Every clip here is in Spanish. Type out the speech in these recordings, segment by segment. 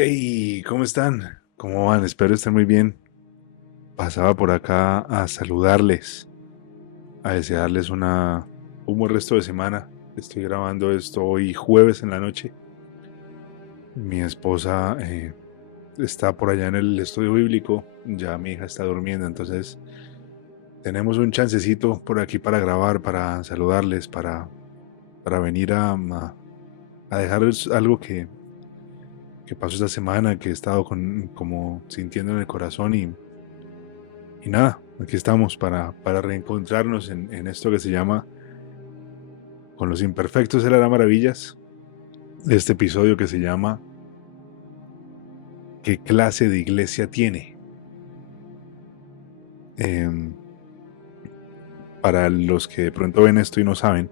Hey, ¿cómo están? ¿Cómo van? Espero estén muy bien. Pasaba por acá a saludarles, a desearles un buen resto de semana. Estoy grabando esto hoy jueves en la noche. Mi esposa está por allá en el estudio bíblico. Ya mi hija está durmiendo, entonces tenemos un chancecito por aquí para grabar, para saludarles, para venir a dejarles algo que pasó esta semana, que he estado como sintiendo en el corazón y nada, aquí estamos para reencontrarnos en esto que se llama Con los imperfectos él hará maravillas. Este episodio que se llama ¿Qué clase de iglesia tiene? Em, para los que de pronto ven esto y no saben,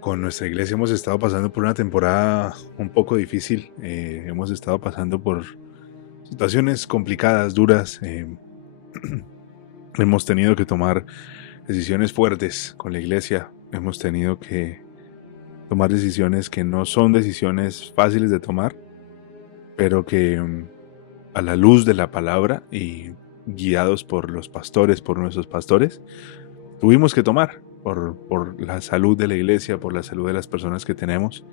con nuestra iglesia hemos estado pasando por una temporada un poco difícil. Hemos estado pasando por situaciones complicadas, duras. Hemos tenido que tomar decisiones fuertes con la iglesia. Hemos tenido que tomar decisiones que no son decisiones fáciles de tomar, pero que a la luz de la palabra y guiados por los pastores, por nuestros pastores, tuvimos que tomar por la salud de la iglesia, por la salud de las personas que tenemos.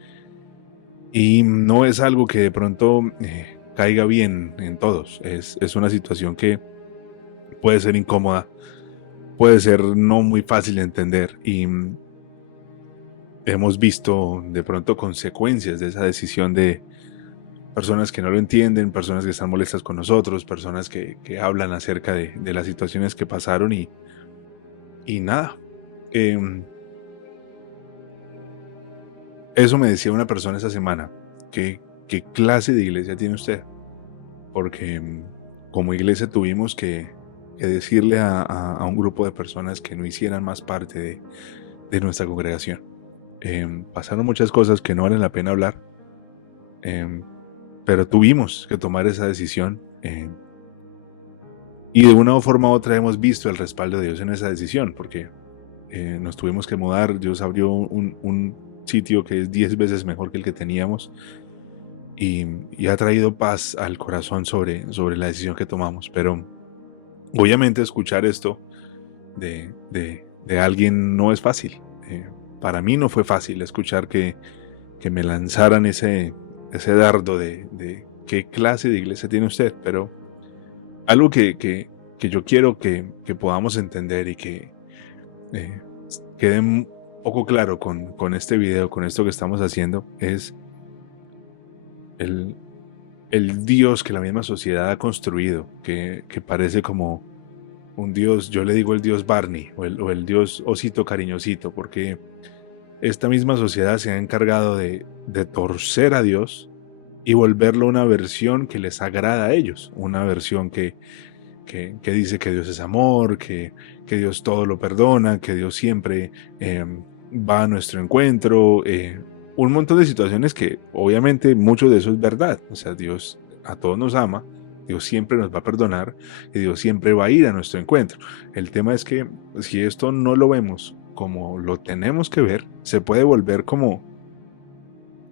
Y no es algo que de pronto caiga bien en todos. Es una situación que puede ser incómoda, puede ser no muy fácil de entender y hemos visto de pronto consecuencias de esa decisión de personas que no lo entienden, personas que están molestas con nosotros, personas que hablan acerca de las situaciones que pasaron y nada. Eh, Eso me decía una persona esa semana. ¿Qué clase de iglesia tiene usted? Porque como iglesia tuvimos que decirle a un grupo de personas que no hicieran más parte de nuestra congregación. Pasaron muchas cosas que no valen la pena hablar, eh, pero tuvimos que tomar esa decisión. Y de una forma u otra hemos visto el respaldo de Dios en esa decisión, porque nos tuvimos que mudar. Dios abrió un sitio que es 10 veces mejor que el que teníamos y ha traído paz al corazón sobre la decisión que tomamos. Pero obviamente escuchar esto de alguien no es fácil. Para mí no fue fácil escuchar que me lanzaran ese dardo de qué clase de iglesia tiene usted, pero algo que yo quiero que podamos entender y que eh, quede un poco claro con este video, con esto que estamos haciendo, es el, el Dios que la misma sociedad ha construido, que parece como un Dios. Yo le digo el Dios Barney o el Dios osito cariñosito, porque esta misma sociedad se ha encargado de torcer a Dios y volverlo una versión que les agrada a ellos, una versión que dice que Dios es amor, que Dios todo lo perdona, que Dios siempre va a nuestro encuentro. Un montón de situaciones que obviamente mucho de eso es verdad. O sea, Dios a todos nos ama, Dios siempre nos va a perdonar y Dios siempre va a ir a nuestro encuentro. El tema es que si esto no lo vemos como lo tenemos que ver, se puede volver como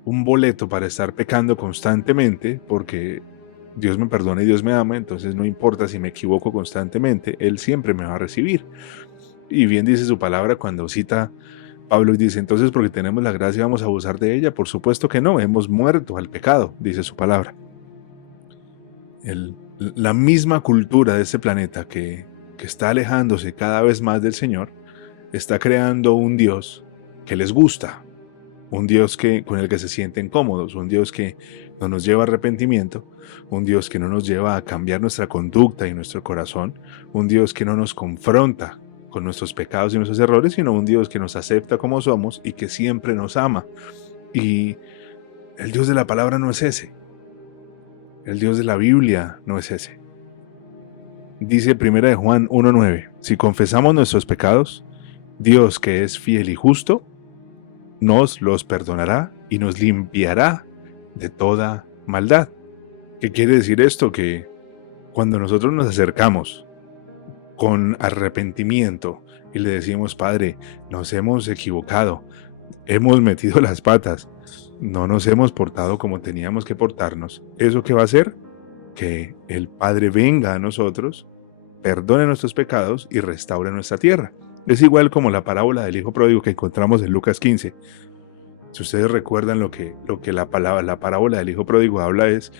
un boleto para estar pecando constantemente, porque Dios me perdona y Dios me ama, entonces no importa si me equivoco constantemente, Él siempre me va a recibir. Y bien dice su palabra cuando cita Pablo y dice, entonces porque tenemos la gracia vamos a abusar de ella. Por supuesto que no, hemos muerto al pecado, dice su palabra. La misma cultura de este planeta que está alejándose cada vez más del Señor, está creando un Dios que les gusta, un Dios con el que se sienten cómodos, un Dios que no nos lleva a arrepentimiento, un Dios que no nos lleva a cambiar nuestra conducta y nuestro corazón, un Dios que no nos confronta con nuestros pecados y nuestros errores, sino un Dios que nos acepta como somos y que siempre nos ama. Y el Dios de la palabra no es ese, el Dios de la Biblia no es ese. Dice 1 de Juan 1:9, si confesamos nuestros pecados, Dios que es fiel y justo, nos los perdonará y nos limpiará de toda maldad. ¿Qué quiere decir esto? Que cuando nosotros nos acercamos con arrepentimiento y le decimos, Padre, nos hemos equivocado, hemos metido las patas, no nos hemos portado como teníamos que portarnos, ¿eso qué va a hacer? Que el Padre venga a nosotros, perdone nuestros pecados y restaure nuestra tierra. Es igual como la parábola del hijo pródigo que encontramos en Lucas 15. Si ustedes recuerdan lo que la parábola del hijo pródigo habla es,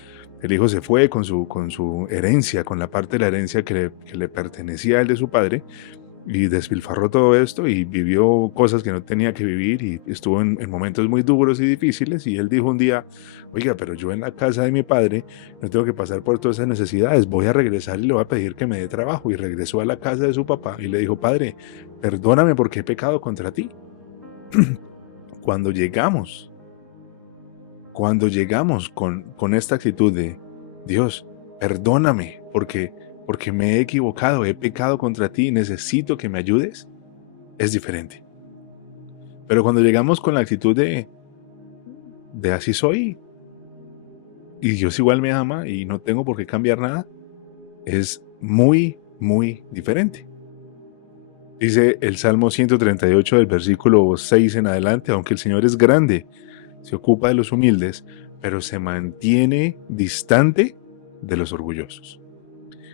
el hijo se fue con su herencia, con la parte de la herencia que le pertenecía al de su padre, y despilfarró todo esto y vivió cosas que no tenía que vivir y estuvo en momentos muy duros y difíciles, y él dijo un día, oiga, pero yo en la casa de mi padre no tengo que pasar por todas esas necesidades, voy a regresar y le voy a pedir que me dé trabajo. Y regresó a la casa de su papá y le dijo, padre, perdóname porque he pecado contra ti. Cuando llegamos con esta actitud de, Dios, perdóname porque me he equivocado, he pecado contra ti, necesito que me ayudes, es diferente. Pero cuando llegamos con la actitud de así soy, y Dios igual me ama y no tengo por qué cambiar nada, es muy, muy diferente. Dice el Salmo 138 del versículo 6 en adelante, aunque el Señor es grande, se ocupa de los humildes, pero se mantiene distante de los orgullosos.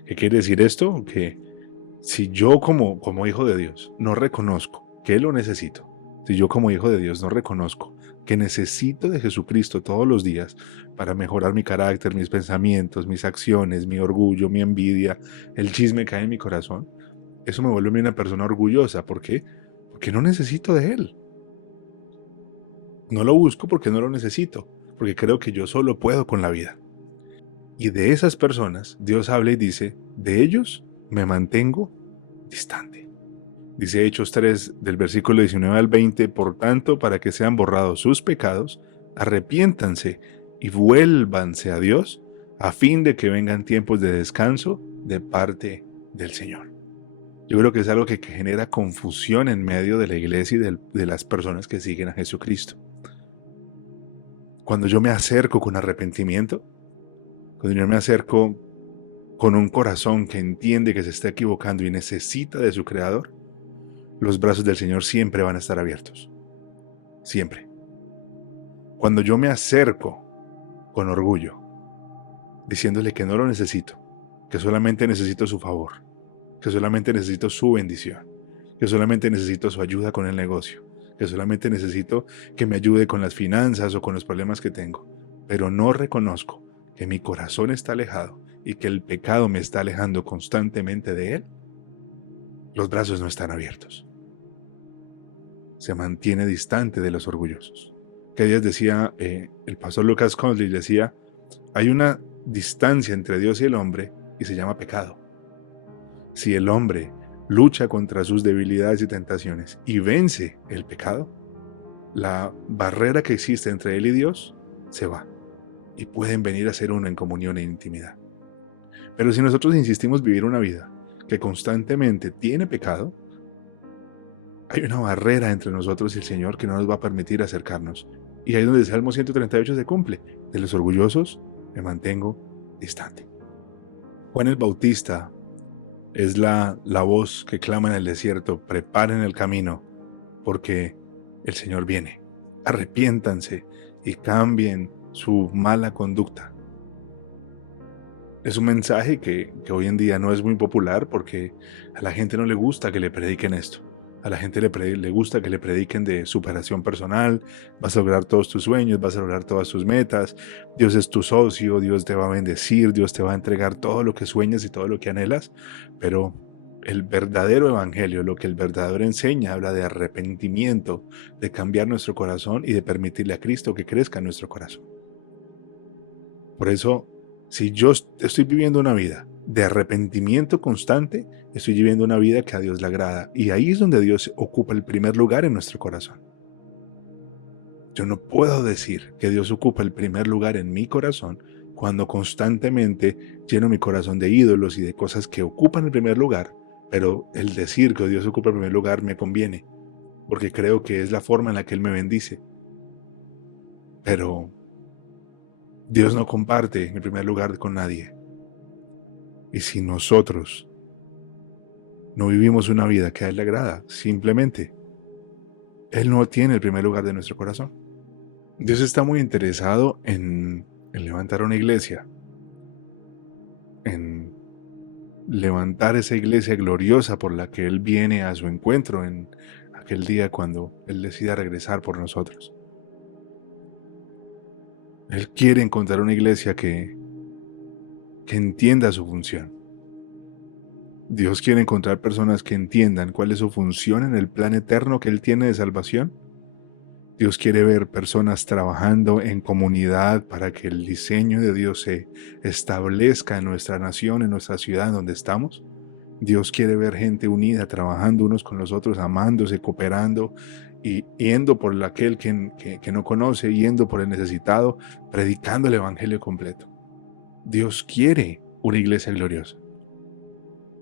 ¿Qué quiere decir esto? Que si yo como hijo de Dios no reconozco que lo necesito, si yo como hijo de Dios no reconozco que necesito de Jesucristo todos los días para mejorar mi carácter, mis pensamientos, mis acciones, mi orgullo, mi envidia, el chisme que hay en mi corazón, eso me vuelve a mí una persona orgullosa. ¿Por qué? Porque no necesito de Él. No lo busco porque no lo necesito, porque creo que yo solo puedo con la vida. Y de esas personas, Dios habla y dice, de ellos me mantengo distante. Dice Hechos 3 del versículo 19 al 20, por tanto, para que sean borrados sus pecados, arrepiéntanse y vuélvanse a Dios, a fin de que vengan tiempos de descanso de parte del Señor. Yo creo que es algo que genera confusión en medio de la iglesia y de las personas que siguen a Jesucristo. Cuando yo me acerco con arrepentimiento, cuando yo me acerco con un corazón que entiende que se está equivocando y necesita de su Creador, los brazos del Señor siempre van a estar abiertos. Siempre. Cuando yo me acerco con orgullo, diciéndole que no lo necesito, que solamente necesito su favor, que solamente necesito su bendición, que solamente necesito su ayuda con el negocio, que solamente necesito que me ayude con las finanzas o con los problemas que tengo, pero no reconozco que mi corazón está alejado y que el pecado me está alejando constantemente de Él, los brazos no están abiertos. Se mantiene distante de los orgullosos. Que días decía el pastor Lucas Conley, decía, hay una distancia entre Dios y el hombre y se llama pecado. Si el hombre lucha contra sus debilidades y tentaciones y vence el pecado, la barrera que existe entre él y Dios se va y pueden venir a ser uno en comunión e intimidad. Pero si nosotros insistimos vivir una vida que constantemente tiene pecado, hay una barrera entre nosotros y el Señor que no nos va a permitir acercarnos. Y ahí es donde el Salmo 138 se cumple. De los orgullosos me mantengo distante. Juan el Bautista es la voz que clama en el desierto, preparen el camino, porque el Señor viene. Arrepiéntanse y cambien su mala conducta. Es un mensaje que hoy en día no es muy popular porque a la gente no le gusta que le prediquen esto. A la gente le gusta que le prediquen de superación personal, vas a lograr todos tus sueños, vas a lograr todas tus metas, Dios es tu socio, Dios te va a bendecir, Dios te va a entregar todo lo que sueñas y todo lo que anhelas, pero el verdadero evangelio, lo que el verdadero enseña, habla de arrepentimiento, de cambiar nuestro corazón y de permitirle a Cristo que crezca en nuestro corazón. Por eso, si yo estoy viviendo una vida de arrepentimiento constante, estoy viviendo una vida que a Dios le agrada. Y ahí es donde Dios ocupa el primer lugar en nuestro corazón. Yo no puedo decir que Dios ocupa el primer lugar en mi corazón cuando constantemente lleno mi corazón de ídolos y de cosas que ocupan el primer lugar, pero el decir que Dios ocupa el primer lugar me conviene, porque creo que es la forma en la que Él me bendice. Pero Dios no comparte el primer lugar con nadie. Y si nosotros no vivimos una vida que a Él le agrada, simplemente Él no tiene el primer lugar de nuestro corazón. Dios está muy interesado en levantar una iglesia, en levantar esa iglesia gloriosa por la que Él viene a su encuentro en aquel día cuando Él decida regresar por nosotros. Él quiere encontrar una iglesia que entienda su función. Dios quiere encontrar personas que entiendan cuál es su función en el plan eterno que Él tiene de salvación. Dios quiere ver personas trabajando en comunidad para que el diseño de Dios se establezca en nuestra nación, en nuestra ciudad en donde estamos. Dios quiere ver gente unida, trabajando unos con los otros, amándose, cooperando y yendo por aquel que no conoce, yendo por el necesitado, predicando el evangelio completo. Dios quiere una iglesia gloriosa.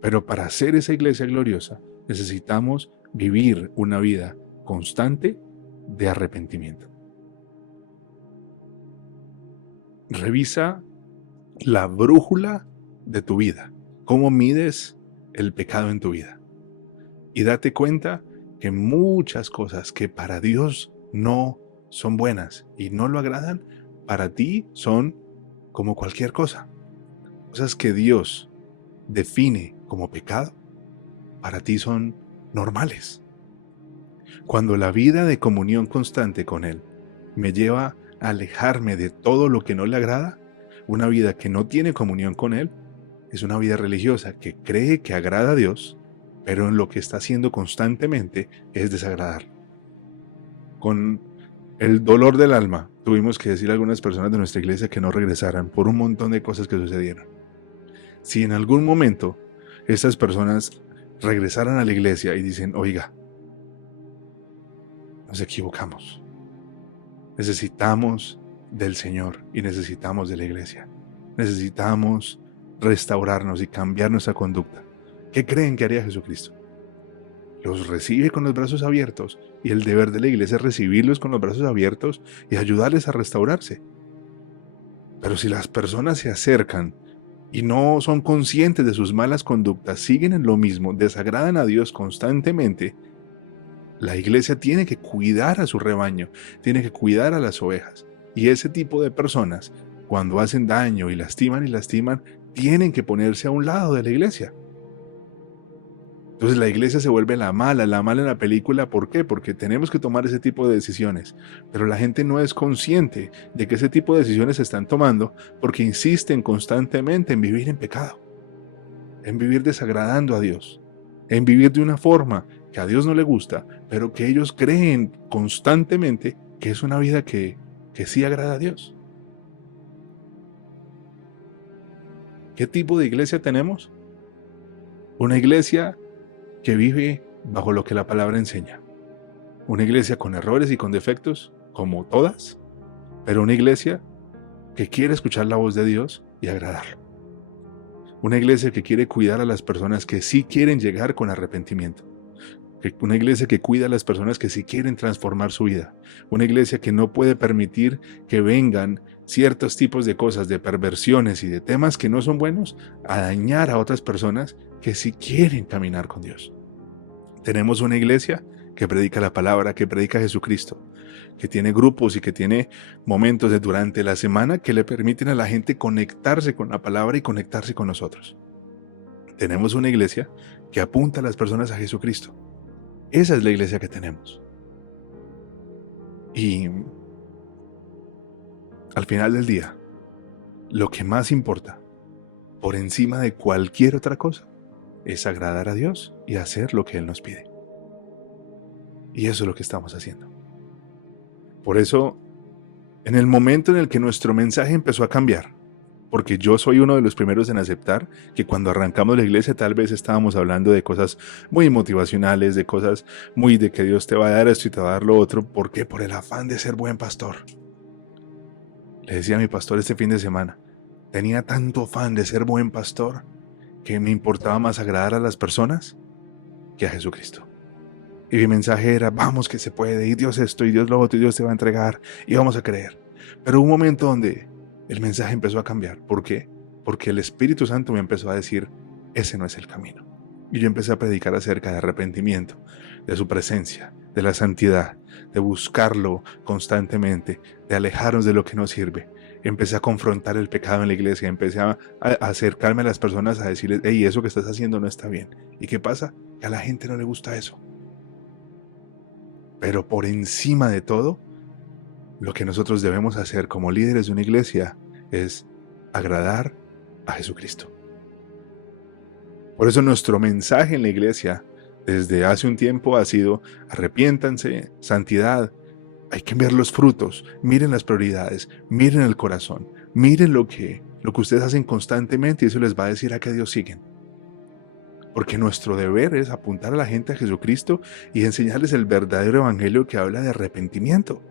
Pero para hacer esa iglesia gloriosa necesitamos vivir una vida constante de arrepentimiento. Revisa la brújula de tu vida. ¿Cómo mides el pecado en tu vida? Y date cuenta que muchas cosas que para Dios no son buenas y no lo agradan, para ti son como cualquier cosa. Cosas que Dios define como pecado, para ti son normales. Cuando la vida de comunión constante con Él me lleva a alejarme de todo lo que no le agrada, una vida que no tiene comunión con Él es una vida religiosa que cree que agrada a Dios, pero en lo que está haciendo constantemente es desagradar. Con el dolor del alma, tuvimos que decir a algunas personas de nuestra iglesia que no regresaran por un montón de cosas que sucedieron. Si en algún momento estas personas regresaran a la iglesia y dicen, oiga, nos equivocamos, necesitamos del Señor y necesitamos de la iglesia, necesitamos restaurarnos y cambiar nuestra conducta, ¿qué creen que haría Jesucristo? Los recibe con los brazos abiertos, y el deber de la iglesia es recibirlos con los brazos abiertos y ayudarles a restaurarse. Pero si las personas se acercan y no son conscientes de sus malas conductas, siguen en lo mismo, desagradan a Dios constantemente, la iglesia tiene que cuidar a su rebaño, tiene que cuidar a las ovejas. Y ese tipo de personas, cuando hacen daño y lastiman, tienen que ponerse a un lado de la iglesia. Entonces la iglesia se vuelve la mala en la película. ¿Por qué? Porque tenemos que tomar ese tipo de decisiones. Pero la gente no es consciente de que ese tipo de decisiones se están tomando porque insisten constantemente en vivir en pecado, en vivir desagradando a Dios, en vivir de una forma que a Dios no le gusta, pero que ellos creen constantemente que es una vida que sí agrada a Dios. ¿Qué tipo de iglesia tenemos? Una iglesia que vive bajo lo que la palabra enseña. Una iglesia con errores y con defectos, como todas, pero una iglesia que quiere escuchar la voz de Dios y agradarlo. Una iglesia que quiere cuidar a las personas que sí quieren llegar con arrepentimiento. Una iglesia que cuida a las personas que sí quieren transformar su vida. Una iglesia que no puede permitir que vengan ciertos tipos de cosas, de perversiones y de temas que no son buenos, a dañar a otras personas que sí quieren caminar con Dios. Tenemos una iglesia que predica la palabra, que predica a Jesucristo, que tiene grupos y que tiene momentos durante la semana que le permiten a la gente conectarse con la palabra y conectarse con nosotros. Tenemos una iglesia que apunta a las personas a Jesucristo. Esa es la iglesia que tenemos. Y al final del día, lo que más importa, por encima de cualquier otra cosa, es agradar a Dios y hacer lo que Él nos pide. Y eso es lo que estamos haciendo. Por eso, en el momento en el que nuestro mensaje empezó a cambiar, porque yo soy uno de los primeros en aceptar que cuando arrancamos la iglesia tal vez estábamos hablando de cosas muy motivacionales, de cosas muy de que Dios te va a dar esto y te va a dar lo otro. ¿Por qué? Por el afán de ser buen pastor. Le decía a mi pastor este fin de semana, tenía tanto afán de ser buen pastor que me importaba más agradar a las personas que a Jesucristo. Y mi mensaje era, vamos que se puede, y Dios esto, y Dios lo otro, y Dios te va a entregar, y vamos a creer. Pero hubo un momento donde el mensaje empezó a cambiar. ¿Por qué? Porque el Espíritu Santo me empezó a decir, ese no es el camino. Y yo empecé a predicar acerca de arrepentimiento, de su presencia, de la santidad, de buscarlo constantemente, de alejarnos de lo que nos sirve. Empecé a confrontar el pecado en la iglesia, empecé a acercarme a las personas a decirles, hey, eso que estás haciendo no está bien. ¿Y qué pasa? Que a la gente no le gusta eso. Pero por encima de todo, lo que nosotros debemos hacer como líderes de una iglesia es agradar a Jesucristo. Por eso nuestro mensaje en la iglesia desde hace un tiempo ha sido arrepiéntanse, santidad. Hay que ver los frutos, miren las prioridades, miren el corazón, miren lo que ustedes hacen constantemente y eso les va a decir a qué Dios siguen. Porque nuestro deber es apuntar a la gente a Jesucristo y enseñarles el verdadero evangelio que habla de arrepentimiento,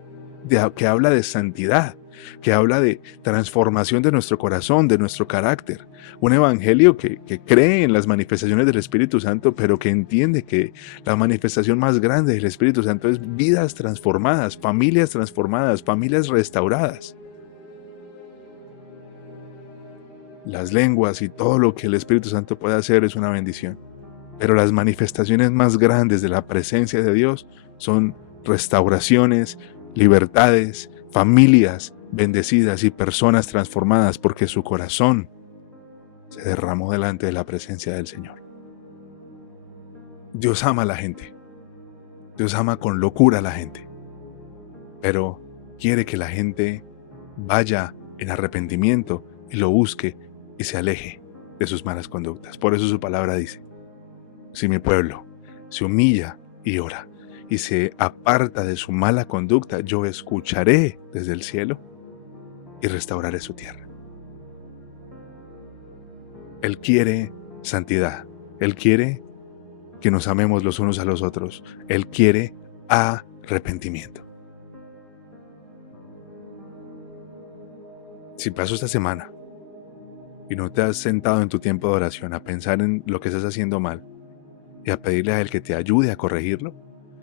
que habla de santidad, que habla de transformación de nuestro corazón, de nuestro carácter. Un evangelio que cree en las manifestaciones del Espíritu Santo, pero que entiende que la manifestación más grande del Espíritu Santo es vidas transformadas, familias restauradas. Las lenguas y todo lo que el Espíritu Santo puede hacer es una bendición. Pero las manifestaciones más grandes de la presencia de Dios son restauraciones, libertades, familias bendecidas y personas transformadas porque su corazón se derramó delante de la presencia del Señor. Dios ama a la gente. Dios ama con locura a la gente. Pero quiere que la gente vaya en arrepentimiento y lo busque y se aleje de sus malas conductas. Por eso su palabra dice, si mi pueblo se humilla y ora y se aparta de su mala conducta, yo escucharé desde el cielo y restauraré su tierra. Él quiere santidad. Él quiere que nos amemos los unos a los otros. Él quiere arrepentimiento. Si paso esta semana y no te has sentado en tu tiempo de oración a pensar en lo que estás haciendo mal y a pedirle a Él que te ayude a corregirlo,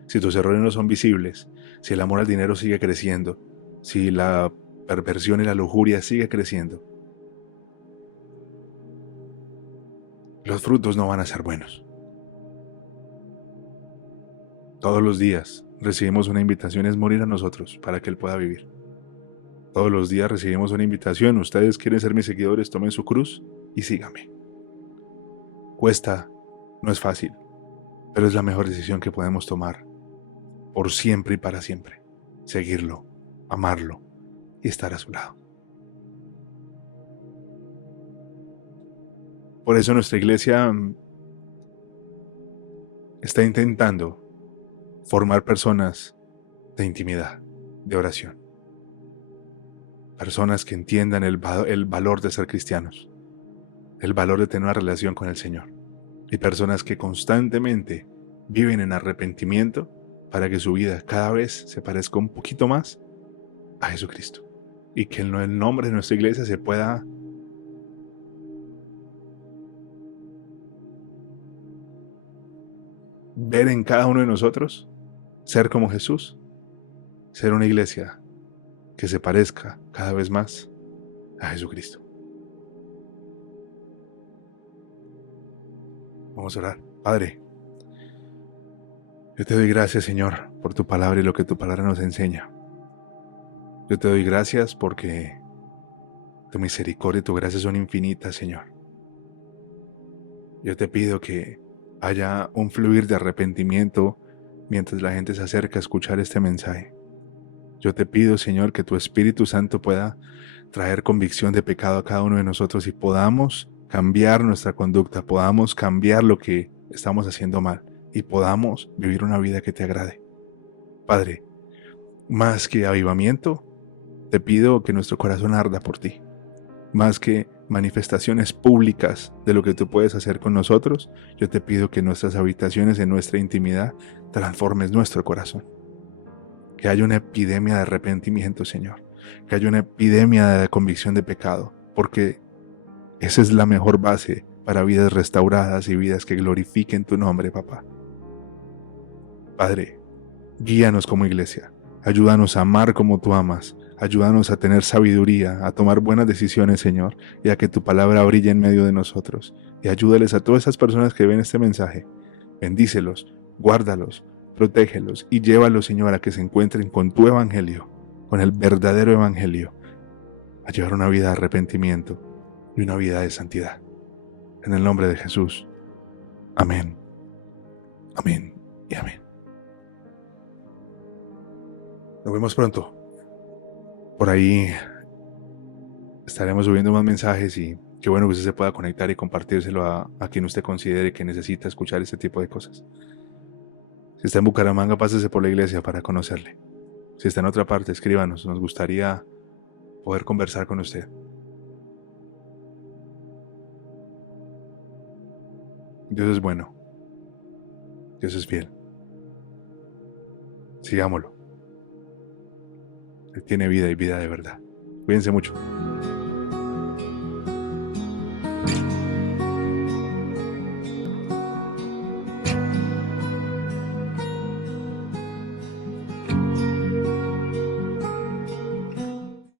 si tus errores no son visibles, si el amor al dinero sigue creciendo, si la perversión y la lujuria sigue creciendo, los frutos no van a ser buenos. Todos los días recibimos una invitación, es morir a nosotros para que Él pueda vivir. Todos los días recibimos una invitación, ustedes quieren ser mis seguidores, tomen su cruz y síganme. Cuesta, no es fácil, pero es la mejor decisión que podemos tomar por siempre y para siempre. Seguirlo, amarlo y estar a su lado. Por eso nuestra iglesia está intentando formar personas de intimidad, de oración. Personas que entiendan el valor de ser cristianos, el valor de tener una relación con el Señor. Y personas que constantemente viven en arrepentimiento para que su vida cada vez se parezca un poquito más a Jesucristo. Y que en el nombre de nuestra iglesia se pueda ver en cada uno de nosotros, ser como Jesús, ser una iglesia que se parezca cada vez más a Jesucristo. Vamos a orar. Padre, yo te doy gracias, Señor, por tu palabra y lo que tu palabra nos enseña. Yo te doy gracias porque tu misericordia y tu gracia son infinitas, Señor. Yo te pido que haya un fluir de arrepentimiento mientras la gente se acerca a escuchar este mensaje. Yo te pido, Señor, que tu Espíritu Santo pueda traer convicción de pecado a cada uno de nosotros y podamos cambiar nuestra conducta, podamos cambiar lo que estamos haciendo mal y podamos vivir una vida que te agrade. Padre, más que avivamiento, te pido que nuestro corazón arda por ti. Más que manifestaciones públicas de lo que tú puedes hacer con nosotros, yo te pido que en nuestras habitaciones, en nuestra intimidad, transformes nuestro corazón. Que haya una epidemia de arrepentimiento, Señor. Que haya una epidemia de convicción de pecado, porque esa es la mejor base para vidas restauradas y vidas que glorifiquen tu nombre, papá. Padre, guíanos como iglesia. Ayúdanos a amar como tú amas. Ayúdanos a tener sabiduría, a tomar buenas decisiones, Señor, y a que tu palabra brille en medio de nosotros. Y ayúdales a todas esas personas que ven este mensaje. Bendícelos, guárdalos, protégelos y llévalos, Señor, a que se encuentren con tu evangelio, con el verdadero evangelio, a llevar una vida de arrepentimiento y una vida de santidad. En el nombre de Jesús. Amén. Amén y amén. Nos vemos pronto. Por ahí estaremos subiendo más mensajes y qué bueno que usted se pueda conectar y compartírselo a quien usted considere que necesita escuchar este tipo de cosas. Si está en Bucaramanga, pásese por la iglesia para conocerle. Si está en otra parte, escríbanos. Nos gustaría poder conversar con usted. Dios es bueno. Dios es fiel. Sigámoslo. Él tiene vida y vida de verdad. Cuídense mucho.